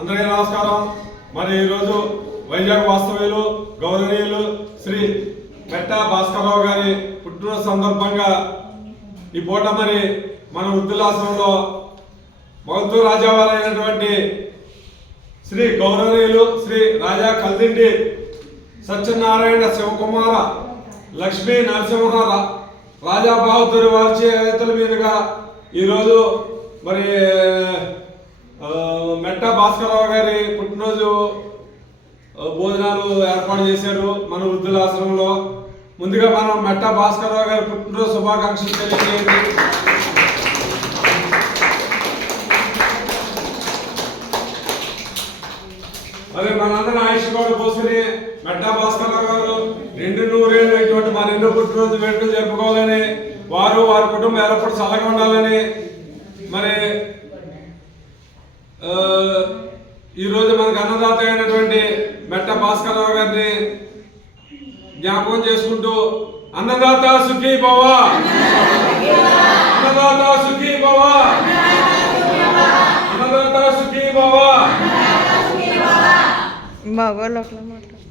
అందరికీ నమస్కారం. మరి ఈరోజు వైజాగ్ వాస్తవ్యులు గౌరవనీయులు శ్రీ మెట్టా భాస్కరరావు గారి పుట్టిన సందర్భంగా ఈ పూట మరి మన వృద్ధులాశ్రమంలో మగతూ రాజావారైనటువంటి శ్రీ గౌరవనీయులు శ్రీ రాజా కల్దిండి సత్యనారాయణ శివకుమార లక్ష్మీ నరసింహ రాజా బహదూర్ వారి చేతుల మీదుగా ఈరోజు మరి భాస్కరరావు గారి పుట్టినరోజు భోజనాలు ఏర్పాటు చేశారు మన వృద్ధుల ఆశ్రమంలో. ముందుగా మనం మెట్ట భాస్కరరావు గారి పుట్టినరోజు శుభాకాంక్షలు తెలియజేయండి. మరి మనందరం ఆయుష్ కూడా పోసుకుని మెట్ట భాస్కరరావు గారు రెండు నూరేళ్ళు ఇటువంటి మన ఎన్నో పుట్టినరోజు వేడుకలు జరుపుకోవాలని వారు వారి కుటుంబం ఎల్లప్పుడూ చల్లగా ఉండాలని మరి ఈరోజు మనకు అన్నదాత అయినటువంటి మెట్ట భాస్కరరావు గారిని జ్ఞాపకం చేసుకుంటూ అన్నదాత సుఖీ భవ. అన్నదాత సుఖీ భవ. అన్నదాత సుఖీ భవ. మగవాళ్ళు అట్లా మాట్లాడు